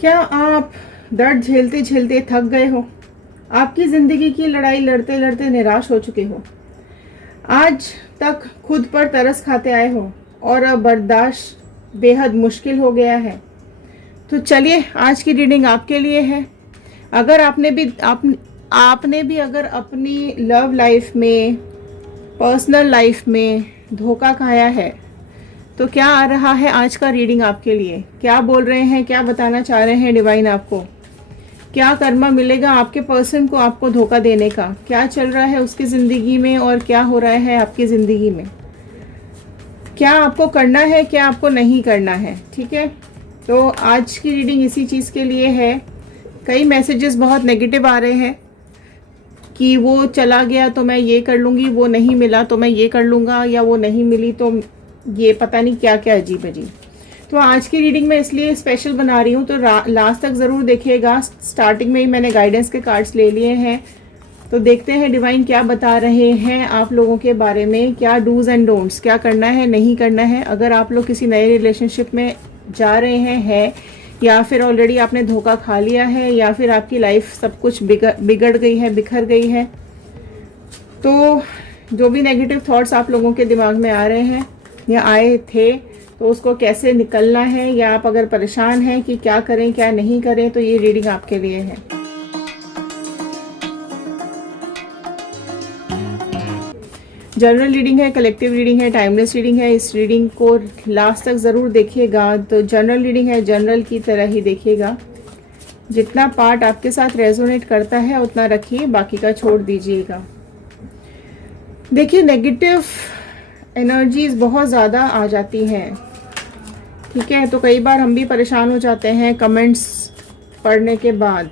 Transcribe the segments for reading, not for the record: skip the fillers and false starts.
क्या आप दर्द झेलते झेलते थक गए हो? आपकी ज़िंदगी की लड़ाई लड़ते लड़ते निराश हो चुके हो? आज तक खुद पर तरस खाते आए हो और अब बर्दाश्त बेहद मुश्किल हो गया है? तो चलिए, आज की रीडिंग आपके लिए है। अगर आपने भी अगर अपनी लव लाइफ में, पर्सनल लाइफ में धोखा खाया है, तो क्या आ रहा है आज का रीडिंग आपके लिए? क्या बोल रहे हैं, क्या बताना चाह रहे हैं डिवाइन आपको? क्या कर्मा मिलेगा आपके पर्सन को आपको धोखा देने का? क्या चल रहा है उसकी ज़िंदगी में और क्या हो रहा है आपकी ज़िंदगी में? क्या आपको करना है, क्या आपको नहीं करना है? ठीक है, तो आज की रीडिंग इसी चीज़ के लिए है। कई मैसेजेस बहुत नेगेटिव आ रहे हैं कि वो चला गया तो मैं ये कर लूँगी, वो नहीं मिला तो मैं ये कर लूँगा, या वो नहीं मिली तो ये पता नहीं क्या क्या अजीब अजीब। तो आज की रीडिंग मैं इसलिए स्पेशल बना रही हूँ, तो लास्ट तक ज़रूर देखिएगा। स्टार्टिंग में ही मैंने गाइडेंस के कार्ड्स ले लिए हैं, तो देखते हैं डिवाइन क्या बता रहे हैं आप लोगों के बारे में। क्या डूज एंड डोंट्स, क्या करना है नहीं करना है। अगर आप लोग किसी नए रिलेशनशिप में जा रहे हैं या फिर ऑलरेडी आपने धोखा खा लिया है, या फिर आपकी लाइफ सब कुछ बिगड़ गई है, बिखर गई है, तो जो भी नेगेटिव थॉट्स आप लोगों के दिमाग में आ रहे हैं या आए थे, तो उसको कैसे निकलना है, या आप अगर परेशान हैं कि क्या करें क्या नहीं करें, तो ये रीडिंग आपके लिए है। जनरल रीडिंग है, कलेक्टिव रीडिंग है, टाइमलेस रीडिंग है। इस रीडिंग को लास्ट तक ज़रूर देखिएगा। तो जनरल रीडिंग है, जनरल की तरह ही देखिएगा। जितना पार्ट आपके साथ रेजोनेट करता है उतना रखिए, बाकी का छोड़ दीजिएगा। देखिए, नेगेटिव एनर्जीज बहुत ज़्यादा आ जाती हैं, ठीक है, तो कई बार हम भी परेशान हो जाते हैं कमेंट्स पढ़ने के बाद।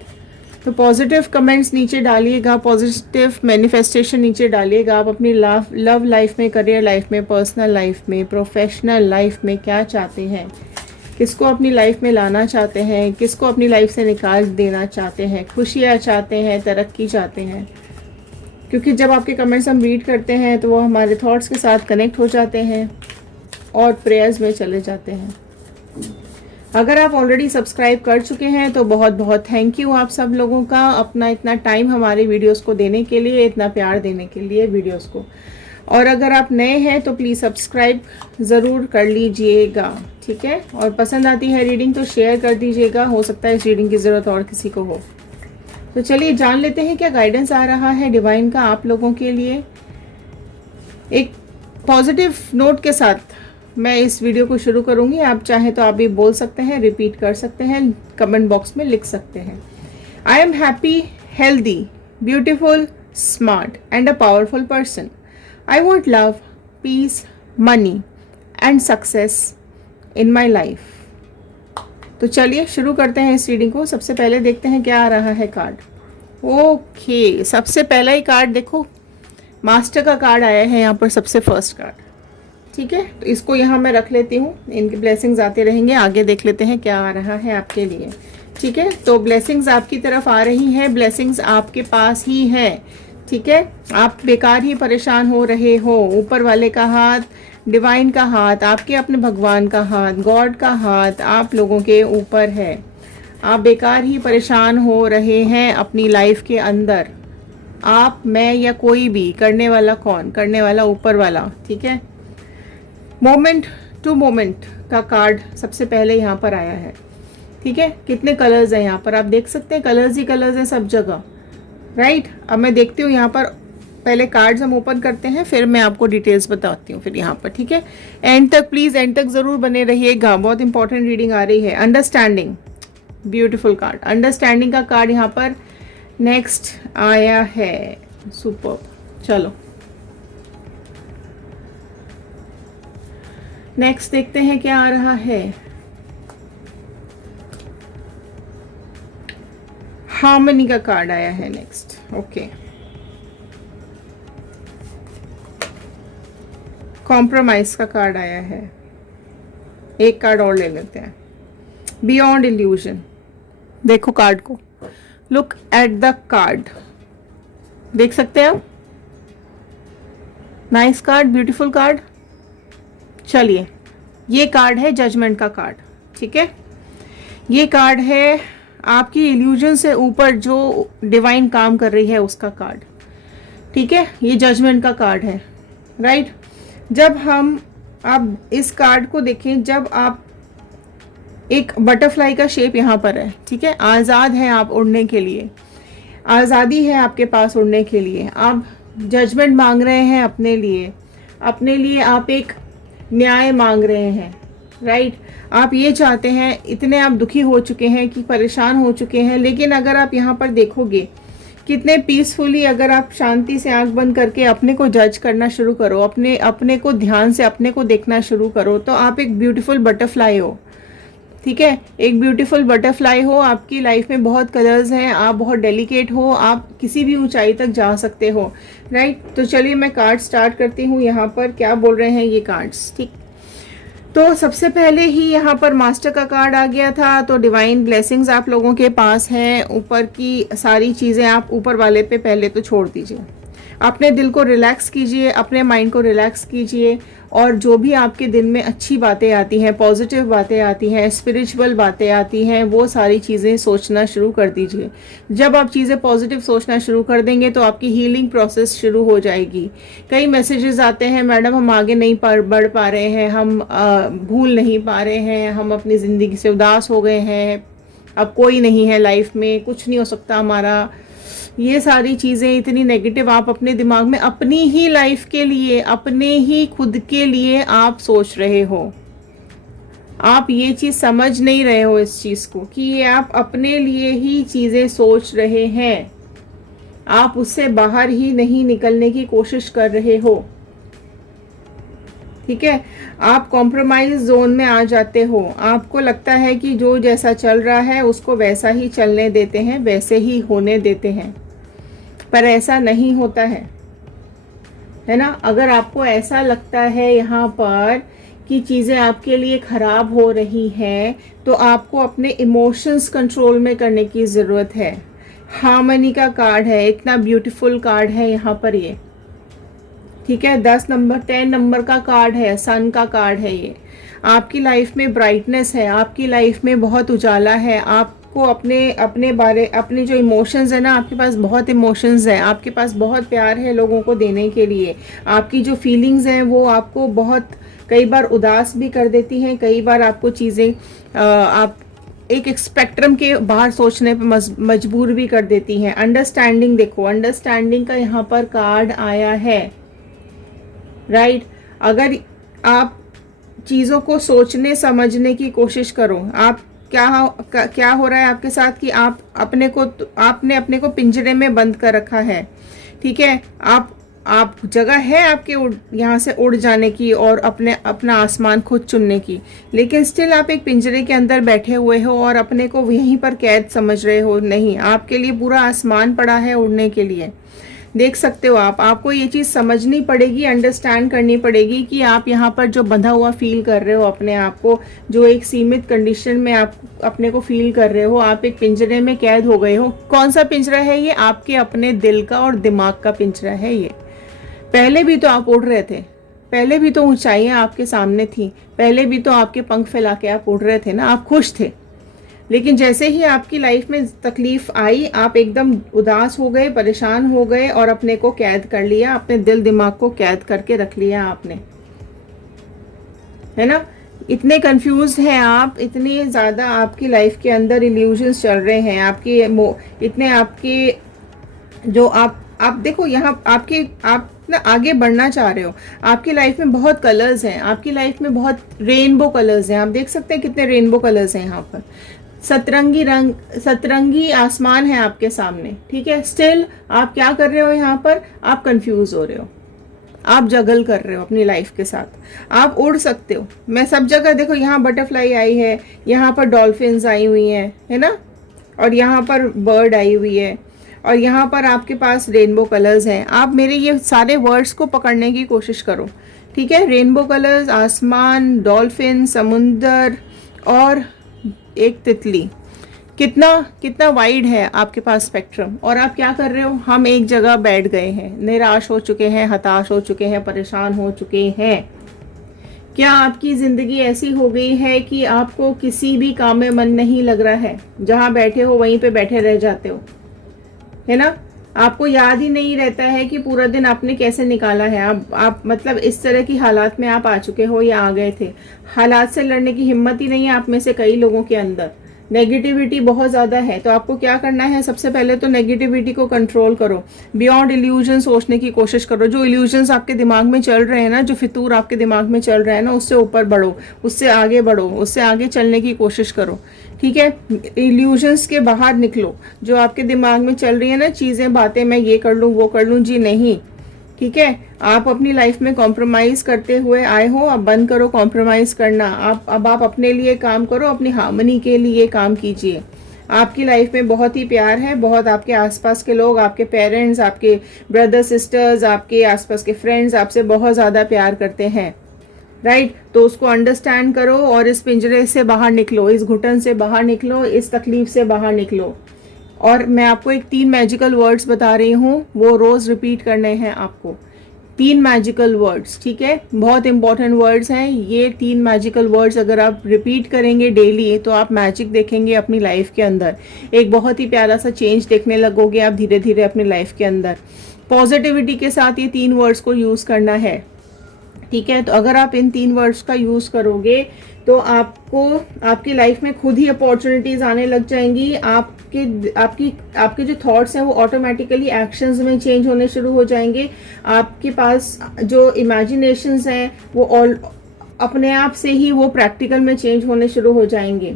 तो पॉजिटिव कमेंट्स नीचे डालिएगा, पॉजिटिव मैनिफेस्टेशन नीचे डालिएगा। आप अपनी लव लाइफ में, करियर लाइफ में, पर्सनल लाइफ में, प्रोफेशनल लाइफ में क्या चाहते हैं, किसको अपनी लाइफ में लाना चाहते हैं, किसको अपनी लाइफ से निकाल देना चाहते हैं, खुशियाँ चाहते हैं, तरक्की चाहते हैं। क्योंकि जब आपके कमेंट्स हम रीड करते हैं तो वो हमारे थॉट्स के साथ कनेक्ट हो जाते हैं और प्रेयर्स में चले जाते हैं। अगर आप ऑलरेडी सब्सक्राइब कर चुके हैं तो बहुत बहुत थैंक यू आप सब लोगों का, अपना इतना टाइम हमारे वीडियोस को देने के लिए, इतना प्यार देने के लिए वीडियोस को। और अगर आप नए हैं तो प्लीज़ सब्सक्राइब ज़रूर कर लीजिएगा, ठीक है। और पसंद आती है रीडिंग तो शेयर कर दीजिएगा, हो सकता है इस रीडिंग की ज़रूरत और किसी को हो। तो चलिए जान लेते हैं क्या गाइडेंस आ रहा है डिवाइन का आप लोगों के लिए। एक पॉजिटिव नोट के साथ मैं इस वीडियो को शुरू करूंगी। आप चाहें तो आप भी बोल सकते हैं, रिपीट कर सकते हैं, कमेंट बॉक्स में लिख सकते हैं। I am happy, healthy, beautiful, smart and a powerful person. I want love, peace, money and success in my life. तो चलिए शुरू करते हैं इस रीडिंग को। सबसे पहले देखते हैं क्या आ रहा है कार्ड। ओके, सबसे पहला ही कार्ड देखो, मास्टर का कार्ड आया है यहाँ पर, सबसे फर्स्ट कार्ड, ठीक है। तो इसको यहाँ मैं रख लेती हूँ, इनकी ब्लेसिंग्स आते रहेंगे। आगे देख लेते हैं क्या आ रहा है आपके लिए, ठीक है। तो ब्लेसिंग्स आपकी तरफ आ रही हैं, ब्लेसिंग्स आपके पास ही है, ठीक है। आप बेकार ही परेशान हो रहे हो, ऊपर वाले का हाथ, डिवाइन का हाथ, आपके अपने भगवान का हाथ, गॉड का हाथ आप लोगों के ऊपर है। आप बेकार ही परेशान हो रहे हैं अपनी लाइफ के अंदर। आप, मैं या कोई भी, करने वाला कौन? करने वाला ऊपर वाला, ठीक है। मोमेंट टू मोमेंट का कार्ड सबसे पहले यहाँ पर आया है, ठीक है। कितने कलर्स हैं यहाँ पर आप देख सकते हैं, कलर्स ही कलर्स हैं सब जगह, राइट। अब मैं देखती हूँ यहाँ पर, पहले कार्ड्स हम ओपन करते हैं, फिर मैं आपको डिटेल्स बताती हूँ फिर यहाँ पर, ठीक है। एंड तक प्लीज़, एंड तक ज़रूर बने रहिएगा, बहुत इंपॉर्टेंट रीडिंग आ रही है। अंडरस्टैंडिंग, ब्यूटिफुल कार्ड, अंडरस्टैंडिंग का कार्ड यहाँ पर नेक्स्ट आया है। सुपर, चलो नेक्स्ट देखते हैं क्या आ रहा है। हार्मनी का कार्ड आया है नेक्स्ट, ओके। कॉम्प्रोमाइज का कार्ड आया है, एक कार्ड और ले लेते हैं। बियॉन्ड इल्यूजन, देखो कार्ड को, लुक एट द कार्ड, देख सकते हैं आप, नाइस कार्ड, ब्यूटीफुल कार्ड। चलिए, ये कार्ड है जजमेंट का कार्ड, ठीक है। ये कार्ड है आपकी इल्यूजन से ऊपर जो डिवाइन काम कर रही है उसका कार्ड, ठीक है। ये जजमेंट का कार्ड है, राइट। जब हम आप इस कार्ड को देखें, जब आप एक बटरफ्लाई का शेप यहाँ पर है, ठीक है। आज़ाद है आप उड़ने के लिए, आज़ादी है आपके पास उड़ने के लिए। आप जजमेंट मांग रहे हैं अपने लिए आप एक न्याय मांग रहे हैं, राइट। आप ये चाहते हैं, इतने आप दुखी हो चुके हैं कि परेशान हो चुके हैं, लेकिन अगर आप यहाँ पर देखोगे कितने पीसफुली, अगर आप शांति से आंख बंद करके अपने को जज करना शुरू करो, अपने को ध्यान से अपने को देखना शुरू करो, तो आप एक ब्यूटीफुल बटरफ्लाई हो, ठीक है। एक ब्यूटीफुल बटरफ्लाई हो। आपकी लाइफ में बहुत कलर्स हैं, आप बहुत डेलिकेट हो, आप किसी भी ऊंचाई तक जा सकते हो, राइट। तो चलिए मैं कार्ड स्टार्ट करती हूँ। यहाँ पर क्या बोल रहे हैं ये कार्ड्स, ठीक। तो सबसे पहले ही यहाँ पर मास्टर का कार्ड आ गया था, तो डिवाइन ब्लेसिंग्स आप लोगों के पास हैं। ऊपर की सारी चीज़ें आप ऊपर वाले पे पहले तो छोड़ दीजिए, अपने दिल को रिलैक्स कीजिए, अपने माइंड को रिलैक्स कीजिए, और जो भी आपके दिन में अच्छी बातें आती हैं, पॉजिटिव बातें आती हैं, स्पिरिचुअल बातें आती हैं, वो सारी चीज़ें सोचना शुरू कर दीजिए। जब आप चीज़ें पॉजिटिव सोचना शुरू कर देंगे तो आपकी हीलिंग प्रोसेस शुरू हो जाएगी। कई मैसेजेस आते हैं, मैडम हम आगे नहीं बढ़ पा रहे हैं, हम भूल नहीं पा रहे हैं, हम अपनी ज़िंदगी से उदास हो गए हैं, अब कोई नहीं है लाइफ में, कुछ नहीं हो सकता हमारा। ये सारी चीज़ें इतनी नेगेटिव आप अपने दिमाग में अपनी ही लाइफ के लिए, अपने ही खुद के लिए आप सोच रहे हो। आप ये चीज़ समझ नहीं रहे हो इस चीज़ को, कि ये आप अपने लिए ही चीज़ें सोच रहे हैं, आप उससे बाहर ही नहीं निकलने की कोशिश कर रहे हो, ठीक है। आप कॉम्प्रोमाइज जोन में आ जाते हो। आपको लगता है कि जो जैसा चल रहा है उसको वैसा ही चलने देते हैं, वैसे ही होने देते हैं, पर ऐसा नहीं होता है ना। अगर आपको ऐसा लगता है यहाँ पर कि चीज़ें आपके लिए ख़राब हो रही हैं, तो आपको अपने इमोशंस कंट्रोल में करने की ज़रूरत है। हार्मनी का कार्ड है, इतना ब्यूटीफुल कार्ड है यहाँ पर ये, ठीक है। 10 नंबर का कार्ड है, सन का कार्ड है ये। आपकी लाइफ में ब्राइटनेस है, आपकी लाइफ में बहुत उजाला है। आपको अपने जो इमोशंस है ना, आपके पास बहुत इमोशंस हैं, आपके पास बहुत प्यार है लोगों को देने के लिए। आपकी जो फीलिंग्स हैं वो आपको बहुत कई बार उदास भी कर देती हैं, कई बार आपको चीज़ें आप एक स्पेक्ट्रम के बाहर सोचने पर मजबूर भी कर देती हैं। अंडरस्टैंडिंग देखो, अंडरस्टैंडिंग का यहाँ पर कार्ड आया है, राइट। अगर आप चीज़ों को सोचने समझने की कोशिश करो, आप क्या हो रहा है आपके साथ कि आपने अपने को पिंजरे में बंद कर रखा है, ठीक है। आप जगह है आपके यहाँ से उड़ जाने की और अपना आसमान खुद चुनने की, लेकिन स्टिल आप एक पिंजरे के अंदर बैठे हुए हो और अपने को यहीं पर कैद समझ रहे हो। नहीं, आपके लिए पूरा आसमान पड़ा है उड़ने के लिए। देख सकते हो आपको ये चीज़ समझनी पड़ेगी, अंडरस्टैंड करनी पड़ेगी कि आप यहाँ पर जो बंधा हुआ फील कर रहे हो अपने आप को, जो एक सीमित कंडीशन में आप अपने को फील कर रहे हो, आप एक पिंजरे में कैद हो गए हो। कौन सा पिंजरा है ये? आपके अपने दिल का और दिमाग का पिंजरा है ये। पहले भी तो आप उड़ रहे थे, पहले भी तो ऊंचाइयाँ आपके सामने थी, पहले भी तो आपके पंख फैला के आप उड़ रहे थे ना, आप खुश थे। लेकिन जैसे ही आपकी लाइफ में तकलीफ आई, आप एकदम उदास हो गए, परेशान हो गए और अपने को कैद कर लिया, अपने दिल दिमाग को कैद करके रख लिया आपने, है ना। इतने कंफ्यूज हैं आप, इतने ज़्यादा आपकी लाइफ के अंदर इल्यूजन्स चल रहे हैं, आपके जो आप देखो यहाँ आप ना आगे बढ़ना चाह रहे हो। आपकी लाइफ में बहुत कलर्स हैं, आपकी लाइफ में बहुत रेनबो कलर्स हैं। आप देख सकते हैं कितने रेनबो कलर्स हैं यहाँ पर। सतरंगी आसमान है आपके सामने, ठीक है। स्टिल आप क्या कर रहे हो यहाँ पर? आप कंफ्यूज हो रहे हो, आप जगल कर रहे हो अपनी लाइफ के साथ। आप उड़ सकते हो। मैं सब जगह देखो, यहाँ बटरफ्लाई आई है, यहाँ पर डॉल्फिन्स आई हुई हैं, है ना, और यहाँ पर बर्ड आई हुई है, और यहाँ पर आपके पास रेनबो कलर्स हैं। आप मेरे ये सारे वर्ड्स को पकड़ने की कोशिश करो, ठीक है। रेनबो कलर्स, आसमान, डॉल्फिन, समुंदर और एक तितली। कितना वाइड है आपके पास स्पेक्ट्रम। और आप क्या कर रहे हो? हम एक जगह बैठ गए हैं, निराश हो चुके हैं, हताश हो चुके हैं, परेशान हो चुके हैं। क्या आपकी ज़िंदगी ऐसी हो गई है कि आपको किसी भी काम में मन नहीं लग रहा है, जहाँ बैठे हो वहीं पे बैठे रह जाते हो, है ना? आपको याद ही नहीं रहता है कि पूरा दिन आपने कैसे निकाला है। आप मतलब इस तरह की हालात में आप आ चुके हो या आ गए थे। हालात से लड़ने की हिम्मत ही नहीं है आप में से कई लोगों के अंदर। नेगेटिविटी बहुत ज़्यादा है, तो आपको क्या करना है, सबसे पहले तो नेगेटिविटी को कंट्रोल करो। बियॉन्ड इल्यूजन सोचने की कोशिश करो। जो इल्यूजन्स आपके दिमाग में चल रहे हैं ना, जो फितूर आपके दिमाग में चल रहा है ना, उससे ऊपर बढ़ो, उससे आगे बढ़ो, उससे आगे चलने की कोशिश करो। ठीक है, इल्यूजन्स के बाहर निकलो। जो आपके दिमाग में चल रही है ना चीज़ें, बातें, मैं ये कर लूँ वो कर लूँ, जी नहीं। ठीक है, आप अपनी लाइफ में कॉम्प्रोमाइज़ करते हुए आए हो, अब बंद करो कॉम्प्रोमाइज़ करना। आप अपने लिए काम करो, अपनी हार्मनी के लिए काम कीजिए। आपकी लाइफ में बहुत ही प्यार है, बहुत आपके आसपास के लोग, आपके पेरेंट्स, आपके ब्रदर सिस्टर्स, आपके आसपास के फ्रेंड्स आपसे बहुत ज़्यादा प्यार करते हैं, राइट? तो उसको अंडरस्टैंड करो और इस पिंजरे से बाहर निकलो, इस घुटन से बाहर निकलो, इस तकलीफ से बाहर निकलो। और मैं आपको एक 3 मैजिकल वर्ड्स बता रही हूँ, वो रोज़ रिपीट करने हैं आपको। 3 मैजिकल वर्ड्स, ठीक है, बहुत इंपॉर्टेंट वर्ड्स हैं ये 3 मैजिकल वर्ड्स। अगर आप रिपीट करेंगे डेली तो आप मैजिक देखेंगे अपनी लाइफ के अंदर। एक बहुत ही प्यारा सा चेंज देखने लगोगे आप धीरे धीरे अपनी लाइफ के अंदर। पॉजिटिविटी के साथ ये 3 वर्ड्स को यूज़ करना है, ठीक है? तो अगर आप इन 3 वर्ड्स का यूज़ करोगे तो आपको आपकी लाइफ में खुद ही अपॉर्चुनिटीज़ आने लग जाएंगी। आपके जो थॉट्स हैं वो ऑटोमेटिकली एक्शंस में चेंज होने शुरू हो जाएंगे। आपके पास जो इमेजिनेशंस हैं वो अपने आप से ही वो प्रैक्टिकल में चेंज होने शुरू हो जाएंगे।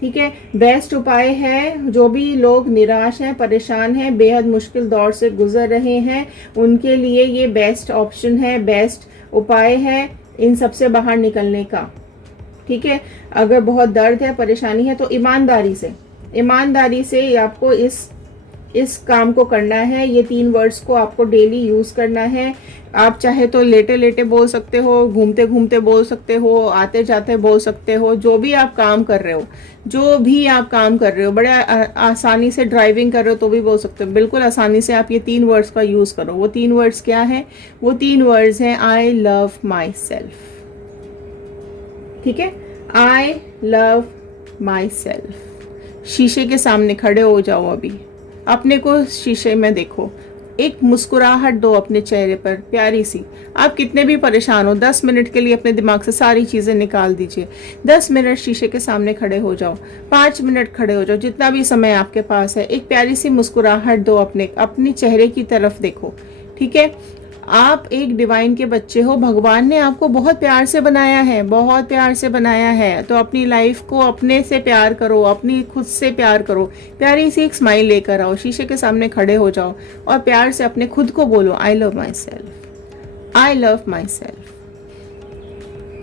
ठीक है, बेस्ट उपाय है, जो भी लोग निराश हैं, परेशान हैं, बेहद मुश्किल दौर से गुजर रहे हैं, उनके लिए ये बेस्ट ऑप्शन है, बेस्ट उपाय है इन सब से बाहर निकलने का। ठीक है, अगर बहुत दर्द है, परेशानी है, तो ईमानदारी से आपको इस काम को करना है। ये 3 वर्ड्स को आपको डेली यूज़ करना है। आप चाहे तो लेटे लेटे बोल सकते हो, घूमते घूमते बोल सकते हो, आते जाते बोल सकते हो, जो भी आप काम कर रहे हो, बड़े आसानी से ड्राइविंग कर रहे हो तो भी बोल सकते हो, बिल्कुल आसानी से आप ये 3 वर्ड्स का यूज़ करो। वो 3 वर्ड्स क्या है? वो 3 वर्ड्स हैं, आई लव माई सेल्फ। ठीक है, आई लव माई सेल्फ। शीशे के सामने खड़े हो जाओ, अभी अपने को शीशे में देखो, एक मुस्कुराहट दो अपने चेहरे पर प्यारी सी। आप कितने भी परेशान हो, 10 मिनट के लिए अपने दिमाग से सारी चीज़ें निकाल दीजिए। 10 मिनट शीशे के सामने खड़े हो जाओ, 5 मिनट खड़े हो जाओ, जितना भी समय आपके पास है। एक प्यारी सी मुस्कुराहट दो, अपने चेहरे की तरफ देखो। ठीक है, आप एक डिवाइन के बच्चे हो, भगवान ने आपको बहुत प्यार से बनाया है, बहुत प्यार से बनाया है। तो अपनी लाइफ को अपने से प्यार करो, अपनी खुद से प्यार करो। प्यारी सी एक स्माइल लेकर आओ, शीशे के सामने खड़े हो जाओ और प्यार से अपने खुद को बोलो, I love my self, I love my self.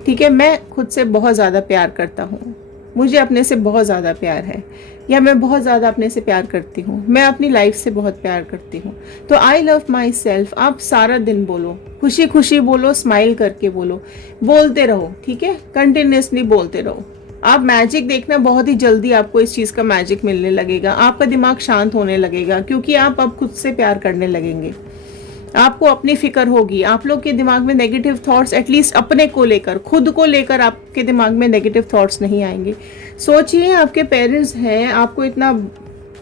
ठीक है, मैं खुद से बहुत ज़्यादा प्यार करता हूँ, मुझे अपने से बहुत ज़्यादा प्यार है, या मैं बहुत ज़्यादा अपने से प्यार करती हूँ, मैं अपनी लाइफ से बहुत प्यार करती हूँ। तो आई लव माई सेल्फ आप सारा दिन बोलो, खुशी खुशी बोलो, स्माइल करके बोलो, बोलते रहो। ठीक है, कंटिन्यूसली बोलते रहो। आप मैजिक देखना, बहुत ही जल्दी आपको इस चीज़ का मैजिक मिलने लगेगा, आपका दिमाग शांत होने लगेगा, क्योंकि आप अब खुद से प्यार करने लगेंगे। आपको अपनी फिक्र होगी। आप लोग के दिमाग में नेगेटिव थॉट्स, एटलीस्ट अपने को लेकर, खुद को लेकर आपके दिमाग में नेगेटिव थॉट्स नहीं आएंगे। सोचिए, आपके पेरेंट्स हैं, आपको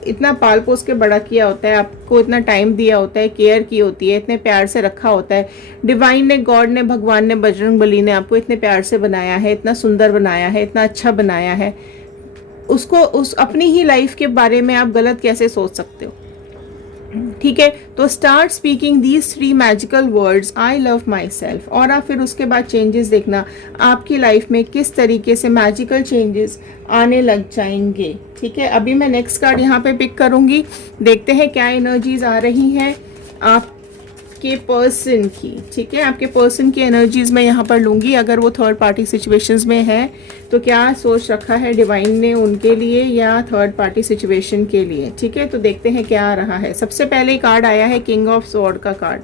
इतना पाल पोस के बड़ा किया होता है, आपको इतना टाइम दिया होता है, केयर की होती है, इतने प्यार से रखा होता है। डिवाइन ने, गॉड ने, भगवान ने, बजरंग बली ने आपको इतने प्यार से बनाया है, इतना सुंदर बनाया है, इतना अच्छा बनाया है। उस अपनी ही लाइफ के बारे में आप गलत कैसे सोच सकते हो? ठीक है, तो start speaking these 3 magical words, I love my self, और आप फिर उसके बाद चेंजेस देखना आपकी लाइफ में किस तरीके से मैजिकल चेंजेस आने लग जाएंगे। ठीक है, अभी मैं नेक्स्ट कार्ड यहाँ पे पिक करूँगी, देखते हैं क्या एनर्जीज आ रही हैं आपके पर्सन की। ठीक है, आपके पर्सन की एनर्जीज मैं यहाँ पर लूँगी। अगर वो थर्ड पार्टी सिचुएशंस में है तो क्या सोच रखा है डिवाइन ने उनके लिए या थर्ड पार्टी सिचुएशन के लिए। ठीक है, तो देखते हैं क्या आ रहा है। सबसे पहले कार्ड आया है किंग ऑफ स्वॉर्ड का कार्ड।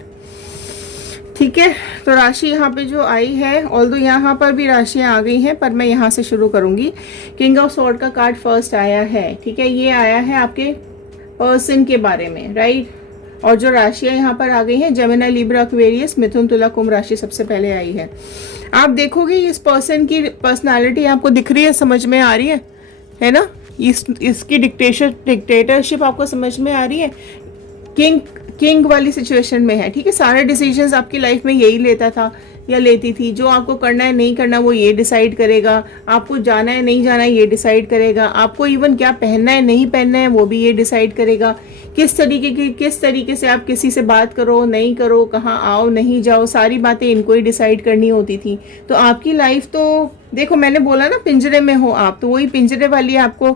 ठीक है, तो राशि यहाँ पे जो आई है, ऑल्दो यहाँ पर भी राशियाँ आ गई हैं, पर मैं यहाँ से शुरू करूँगी। किंग ऑफ स्वॉर्ड का कार्ड फर्स्ट आया है। ठीक है, ये आया है आपके पर्सन के बारे में, राइट? और जो राशियां यहाँ पर आ गई हैं, जेमिनी, लिब्रा, एक्वेरियस, मिथुन, तुला, कुंभ राशि सबसे पहले आई है। आप देखोगे इस पर्सन की पर्सनालिटी आपको दिख रही है, समझ में आ रही है ना? इसकी डिक्टेटरशिप आपको समझ में आ रही है। किंग वाली सिचुएशन में है, ठीक है। सारे डिसीजंस आपकी लाइफ में यही लेता था या लेती थी। जो आपको करना है नहीं करना वो ये डिसाइड करेगा, आपको जाना है नहीं जाना है ये डिसाइड करेगा, आपको इवन क्या पहनना है नहीं पहनना है वो भी ये डिसाइड करेगा। किस तरीके से आप किसी से बात करो नहीं करो, कहाँ आओ नहीं जाओ, सारी बातें इनको ही डिसाइड करनी होती थी। तो आपकी लाइफ तो देखो, मैंने बोला ना पिंजरे में हो आप, तो वही पिंजरे वाली आपको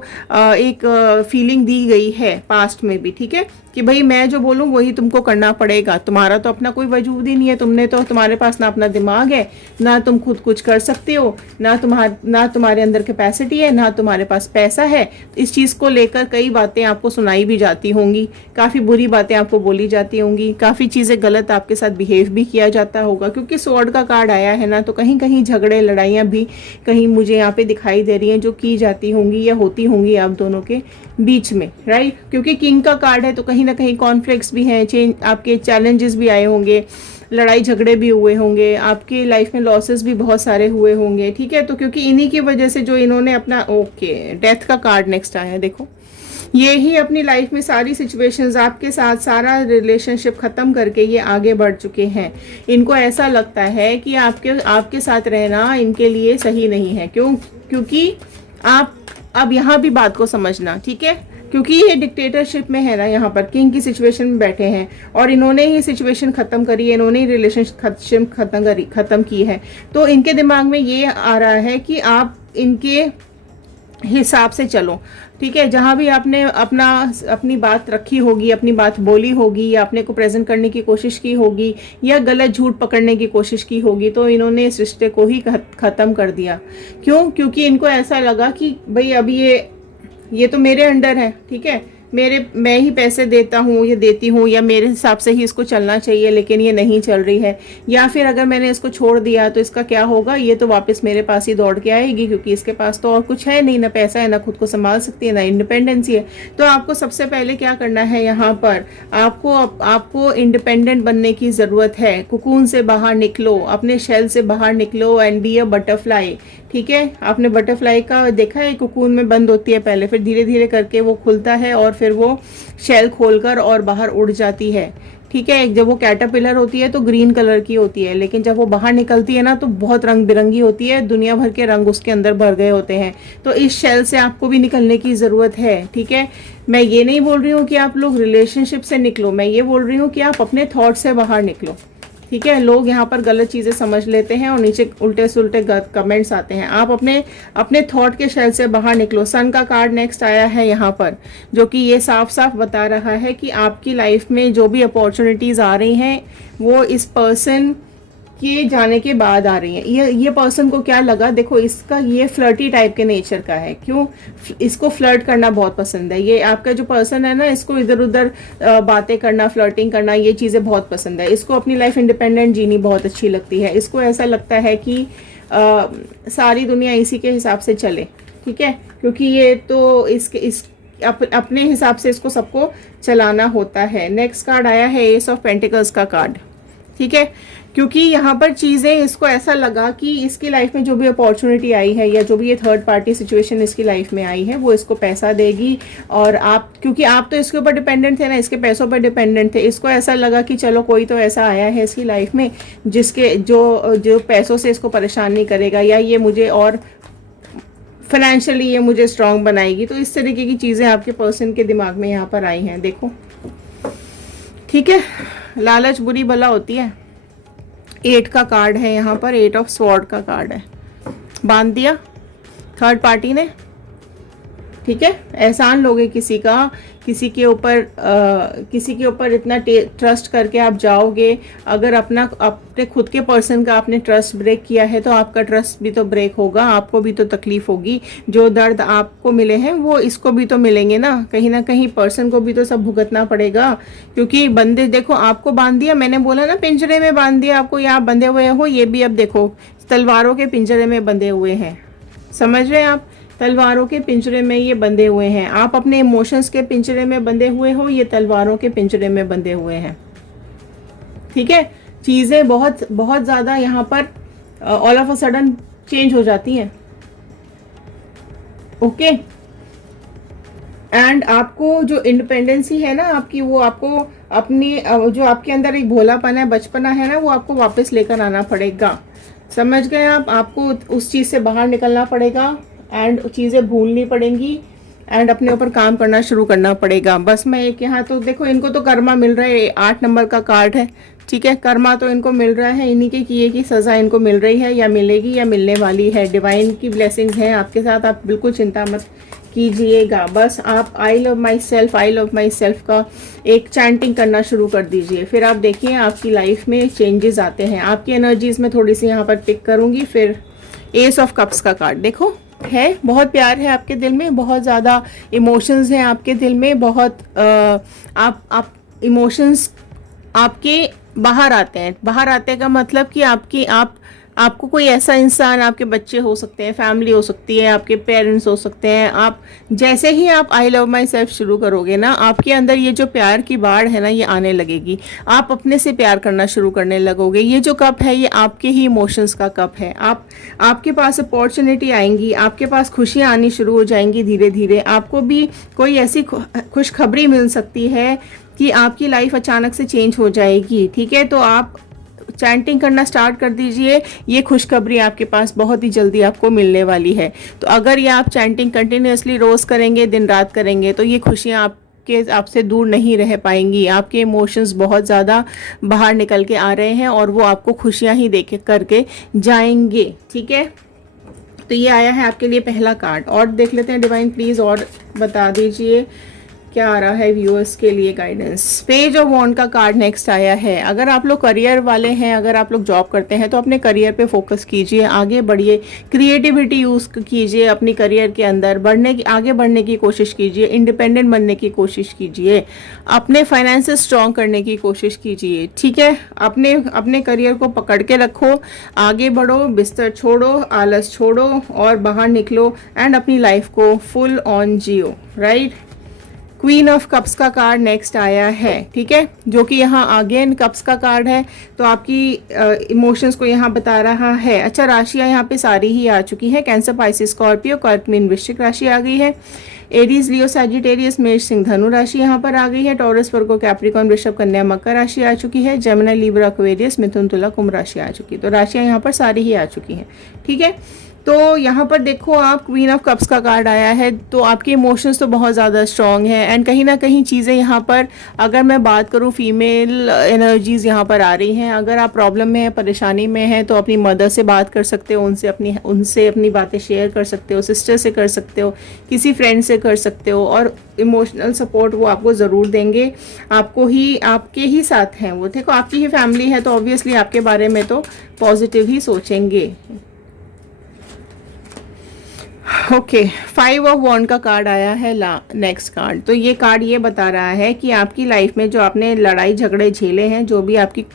एक फीलिंग दी गई है पास्ट में भी, ठीक है, कि भाई मैं जो बोलूँ वही तुमको करना पड़ेगा। तुम्हारा तो अपना कोई वजूद ही नहीं है, तुम्हारे पास ना अपना दिमाग है, ना तुम खुद कुछ कर सकते हो, ना तुम्हारे अंदर कैपेसिटी है, ना तुम्हारे पास पैसा है। तो इस चीज़ को लेकर कई बातें आपको सुनाई भी जाती होंगी, काफ़ी बुरी बातें आपको बोली जाती होंगी, काफ़ी चीज़ें गलत आपके साथ बिहेव भी किया जाता होगा, क्योंकि स्वॉर्ड का कार्ड आया है ना, तो कहीं कहीं झगड़े लड़ाइयाँ भी कहीं मुझे यहाँ पे दिखाई दे रही हैं जो की जाती होंगी या होती होंगी आप दोनों के बीच में, राइट। क्योंकि किंग का कार्ड है तो कहीं ना कहीं कॉन्फ्लिक्ट्स भी हैं, आपके चैलेंजेस भी आए होंगे, लड़ाई झगड़े भी हुए होंगे, आपकी लाइफ में लॉसेस भी बहुत सारे हुए होंगे, ठीक है। तो क्योंकि इन्हीं की वजह से जो इन्होंने अपना डेथ का कार्ड नेक्स्ट आया है, देखो ये ही अपनी लाइफ में सारी सिचुएशंस आपके साथ सारा रिलेशनशिप ख़त्म करके ये आगे बढ़ चुके हैं। इनको ऐसा लगता है कि आपके साथ रहना इनके लिए सही नहीं है। क्योंकि आप अब यहाँ भी बात को समझना, ठीक है, क्योंकि ये डिक्टेटरशिप में है ना, यहाँ पर किंग की सिचुएशन में बैठे हैं और इन्होंने ही सिचुएशन ख़त्म करी है, इन्होंने ही रिलेशनशिप ख़त्म की है। तो इनके दिमाग में ये आ रहा है कि आप इनके हिसाब से चलो, ठीक है। जहाँ भी आपने अपनी बात रखी होगी, अपनी बात बोली होगी, या अपने को प्रेजेंट करने की कोशिश की होगी, या गलत झूठ पकड़ने की कोशिश की होगी, तो इन्होंने इस रिश्ते को ही ख़त्म कर दिया। क्योंकि इनको ऐसा लगा कि भाई अब ये तो मेरे अंडर है, ठीक है, मैं ही पैसे देता हूँ, ये देती हूँ, या मेरे हिसाब से ही इसको चलना चाहिए, लेकिन ये नहीं चल रही है। या फिर अगर मैंने इसको छोड़ दिया तो इसका क्या होगा, ये तो वापस मेरे पास ही दौड़ के आएगी, क्योंकि इसके पास तो और कुछ है नहीं, ना पैसा है, ना खुद को संभाल सकती है, ना इंडिपेंडेंसी है। तो आपको सबसे पहले क्या करना है, यहाँ पर आपको इंडिपेंडेंट बनने की ज़रूरत है। कुकून से बाहर निकलो, अपने शेल से बाहर निकलो एंड बी अ बटरफ्लाई, ठीक है। आपने बटरफ्लाई का देखा है, कुकून में बंद होती है पहले, फिर धीरे धीरे करके वो खुलता है और फिर वो शेल खोलकर और बाहर उड़ जाती है, ठीक है। जब वो कैटरपिलर होती है तो ग्रीन कलर की होती है, लेकिन जब वो बाहर निकलती है ना तो बहुत रंग बिरंगी होती है, दुनिया भर के रंग उसके अंदर भर गए होते हैं। तो इस शेल से आपको भी निकलने की ज़रूरत है, ठीक है। मैं ये नहीं बोल रही हूँ कि आप लोग रिलेशनशिप से निकलो, मैं ये बोल रही हूँ कि आप अपने थॉट से बाहर निकलो, ठीक है। लोग यहाँ पर गलत चीज़ें समझ लेते हैं और नीचे उल्टे सुलटे कमेंट्स आते हैं। आप अपने थॉट के शेल से बाहर निकलो। सन का कार्ड नेक्स्ट आया है यहाँ पर, जो कि ये साफ साफ बता रहा है कि आपकी लाइफ में जो भी अपॉर्चुनिटीज़ आ रही हैं वो इस पर्सन के जाने के बाद आ रही है। ये पर्सन को क्या लगा, देखो इसका ये फ्लर्टी टाइप के नेचर का है। क्यों, इसको फ्लर्ट करना बहुत पसंद है। ये आपका जो पर्सन है ना, इसको इधर उधर बातें करना, फ्लर्टिंग करना, ये चीज़ें बहुत पसंद है। इसको अपनी लाइफ इंडिपेंडेंट जीनी बहुत अच्छी लगती है। इसको ऐसा लगता है कि सारी दुनिया इसी के हिसाब से चले, ठीक है, क्योंकि ये तो अपने हिसाब से इसको सबको चलाना होता है। नेक्स्ट कार्ड आया है एस ऑफ पेंटिकल्स का कार्ड, ठीक है। क्योंकि यहाँ पर चीज़ें इसको ऐसा लगा कि इसकी लाइफ में जो भी अपॉर्चुनिटी आई है या जो भी ये थर्ड पार्टी सिचुएशन इसकी लाइफ में आई है वो इसको पैसा देगी। और क्योंकि आप तो इसके ऊपर डिपेंडेंट थे ना, इसके पैसों पर डिपेंडेंट थे, इसको ऐसा लगा कि चलो कोई तो ऐसा आया है इसकी लाइफ में जिसके जो पैसों से इसको परेशान नहीं करेगा, या ये मुझे और फाइनेंशियली ये मुझे स्ट्रांग बनाएगी। तो इस तरीके की चीज़ें आपके पर्सन के दिमाग में यहाँ पर आई हैं, देखो, ठीक है। लालच बुरी भला होती है। 8 का कार्ड है यहाँ पर, 8 ऑफ स्वॉर्ड का कार्ड है। बांध दिया थर्ड पार्टी ने, ठीक है। एहसान लोगे किसी के ऊपर इतना ट्रस्ट करके आप जाओगे। अगर अपने खुद के पर्सन का आपने ट्रस्ट ब्रेक किया है तो आपका ट्रस्ट भी तो ब्रेक होगा, आपको भी तो तकलीफ होगी। जो दर्द आपको मिले हैं वो इसको भी तो मिलेंगे ना कहीं पर्सन को भी तो सब भुगतना पड़ेगा। क्योंकि बंदे देखो, आपको बांध दिया, मैंने बोला ना पिंजरे में बांध दिया आपको, यहाँ बंधे हुए हो, ये भी अब देखो तलवारों के पिंजरे में बंधे हुए हैं। समझ रहे हैं आप तलवारों के पिंजरे में ये बंधे हुए हैं। आप अपने इमोशंस के पिंजरे में बंधे हुए हो, ये तलवारों के पिंजरे में बंधे हुए हैं। ठीक है, चीजें बहुत बहुत ज्यादा यहाँ पर all of a sudden change हो जाती हैं। ओके, एंड आपको जो इंडिपेंडेंसी है ना आपकी, वो आपको अपनी जो आपके अंदर एक भोलापन है, बचपना है ना, वो आपको वापस लेकर आना पड़ेगा। समझ गए आप? आपको उस चीज से बाहर निकलना पड़ेगा एंड चीजें भूलनी पड़ेंगी एंड अपने ऊपर काम करना शुरू करना पड़ेगा। बस मैं एक यहाँ तो देखो, इनको तो कर्मा मिल रहा है, 8 नंबर का कार्ड है। ठीक है, कर्मा तो इनको मिल रहा है, इन्हीं के किए की सजा इनको मिल रही है, या मिलेगी या मिलने वाली है। डिवाइन की ब्लेसिंग्स हैं आपके साथ, आप बिल्कुल चिंता मत कीजिएगा। बस आप आई लव माई सेल्फ का एक चैंटिंग करना शुरू कर दीजिए, फिर आप देखिए आपकी लाइफ में चेंजेस आते हैं। आपकी एनर्जीज में थोड़ी सी यहाँ पर पिक करूंगी। फिर एस ऑफ कप्स का कार्ड देखो, है बहुत प्यार है आपके दिल में, बहुत ज़्यादा इमोशंस हैं आपके दिल में, बहुत आप इमोशंस आपके बाहर आते हैं। बाहर आते का मतलब कि आपको कोई ऐसा इंसान, आपके बच्चे हो सकते हैं, फैमिली हो सकती है, आपके पेरेंट्स हो सकते हैं। आप जैसे ही आप आई लव माई सेल्फ शुरू करोगे ना, आपके अंदर ये जो प्यार की बाढ़ है ना, ये आने लगेगी। आप अपने से प्यार करना शुरू करने लगोगे। ये जो कप है, ये आपके ही इमोशंस का कप है। आपके पास अपॉर्चुनिटी आएंगी, आपके पास खुशियाँ आनी शुरू हो जाएंगी धीरे धीरे। आपको भी कोई ऐसी खुशखबरी मिल सकती है कि आपकी लाइफ अचानक से चेंज हो जाएगी। ठीक है, तो आप चैंटिंग करना स्टार्ट कर दीजिए। ये खुशखबरी आपके पास बहुत ही जल्दी आपको मिलने वाली है। तो अगर ये आप चैंटिंग कंटिन्यूअसली रोज करेंगे, दिन रात करेंगे, तो ये खुशियाँ आपसे दूर नहीं रह पाएंगी। आपके इमोशंस बहुत ज़्यादा बाहर निकल के आ रहे हैं और वो आपको खुशियाँ ही दे करके जाएंगे। ठीक है, तो ये आया है आपके लिए पहला कार्ड। और देख लेते हैं डिवाइन, प्लीज़ और बता दीजिए क्या आ रहा है व्यूअर्स के लिए गाइडेंस। पेज ऑफ वॉन्ड का कार्ड नेक्स्ट आया है। अगर आप लोग करियर वाले हैं, अगर आप लोग जॉब करते हैं, तो अपने करियर पे फोकस कीजिए, आगे बढ़िए, क्रिएटिविटी यूज़ कीजिए अपनी करियर के अंदर, आगे बढ़ने की कोशिश कीजिए, इंडिपेंडेंट बनने की कोशिश कीजिए, अपने फाइनेंसेस स्ट्रॉन्ग करने की कोशिश कीजिए। ठीक है, अपने करियर को पकड़ के रखो, आगे बढ़ो, बिस्तर छोड़ो, आलस छोड़ो और बाहर निकलो एंड अपनी लाइफ को full on Jio. Right, queen of cups का कार्ड नेक्स्ट आया है। ठीक है, जो कि यहाँ अगेन कप्स का कार्ड है, तो आपकी इमोशंस को यहाँ बता रहा है। अच्छा, राशियाँ यहाँ पे सारी ही आ चुकी हैं। कैंसर, पाइसिस, स्कॉर्पियो, कर्क, मीन, वृश्चिक राशि आ गई है। एरीज, लियो, सैजिटेरियस, मेष, सिंह, धनु राशि यहाँ पर आ गई है। टॉरस, वर्गो, कैप्रिकॉर्न, वृषभ, कन्या, मकर राशि आ चुकी है। जेमिनी, लिब्रा, एक्वेरियस, मिथुन, तुला, कुंभ राशि आ चुकी है। तो राशियाँ यहाँ पर सारी ही आ चुकी हैं। ठीक है, तो यहाँ पर देखो आप, क्वीन ऑफ कप्स का कार्ड आया है, तो आपके इमोशंस तो बहुत ज़्यादा स्ट्रॉन्ग है एंड कहीं ना कहीं चीज़ें यहाँ पर, अगर मैं बात करूँ, फीमेल एनर्जीज यहाँ पर आ रही हैं। अगर आप प्रॉब्लम में है, परेशानी में है, तो अपनी मदर से बात कर सकते हो, उनसे अपनी बातें शेयर कर सकते हो, सिस्टर से कर सकते हो, किसी फ्रेंड से कर सकते हो, और इमोशनल सपोर्ट वो आपको ज़रूर देंगे। आपके ही साथ हैं वो। देखो, आपकी ही फैमिली है, तो ऑब्वियसली आपके बारे में तो पॉजिटिव ही सोचेंगे। ओके, 5 ऑफ वॉन्ड का कार्ड आया है नेक्स्ट कार्ड। तो ये कार्ड ये बता रहा है कि आपकी लाइफ में जो आपने लड़ाई झगड़े झेले हैं, जो भी आपकी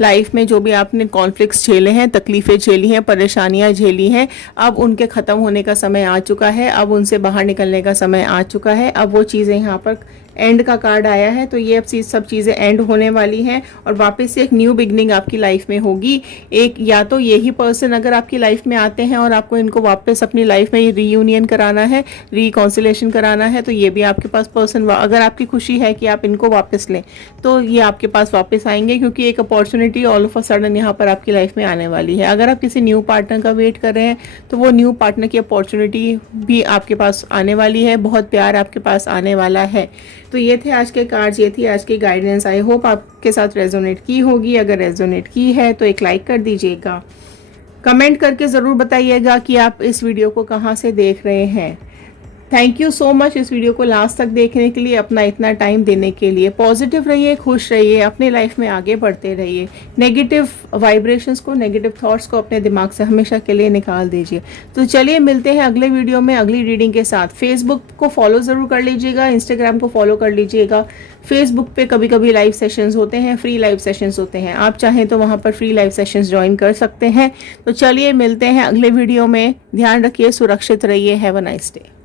लाइफ में जो भी आपने कॉन्फ्लिक्ट्स झेले हैं, तकलीफ़ें झेली हैं, परेशानियां झेली हैं, अब उनके ख़त्म होने का समय आ चुका है। अब उनसे बाहर निकलने का समय आ चुका है। अब वो चीज़ें यहाँ पर एंड का कार्ड आया है, तो ये अब सब चीज़ें एंड होने वाली हैं और वापस से एक न्यू बिगनिंग आपकी लाइफ में होगी। एक या तो यही पर्सन अगर आपकी लाइफ में आते हैं और आपको इनको वापस अपनी लाइफ में रीयूनियन कराना है, रिकॉन्सिलेशन कराना है, तो ये भी आपके पास पर्सन, अगर आपकी खुशी है कि आप इनको वापस लें, तो ये आपके पास वापस आएंगे, क्योंकि एक opportunity all of a sudden यहाँ पर आपकी लाइफ में आने वाली है। अगर आप किसी न्यू पार्टनर का वेट कर रहे हैं, तो वो न्यू पार्टनर की अपॉर्चुनिटी भी आपके पास आने वाली है। बहुत प्यार आपके पास आने वाला है। तो ये थे आज के कार्ड्स, ये थी आज की गाइडेंस। आई होप आपके साथ रेजोनेट की होगी। अगर रेजोनेट की है तो एक लाइक कर दीजिएगा, कमेंट करके ज़रूर बताइएगा कि आप इस वीडियो को कहाँ से देख रहे हैं। थैंक यू सो मच इस वीडियो को लास्ट तक देखने के लिए, अपना इतना टाइम देने के लिए। पॉजिटिव रहिए, खुश रहिए, अपने लाइफ में आगे बढ़ते रहिए। नेगेटिव वाइब्रेशंस को, नेगेटिव थॉट्स को अपने दिमाग से हमेशा के लिए निकाल दीजिए। तो चलिए मिलते हैं अगले वीडियो में अगली रीडिंग के साथ। फेसबुक को फॉलो ज़रूर कर लीजिएगा, इंस्टाग्राम को फॉलो कर लीजिएगा। फेसबुक पे कभी कभी लाइव सेशंस होते हैं, फ्री लाइव सेशंस होते हैं, आप चाहें तो वहाँ पर फ्री लाइव सेशंस ज्वाइन कर सकते हैं। तो चलिए मिलते हैं अगले वीडियो में। ध्यान रखिए, सुरक्षित रहिए। Have a nice day.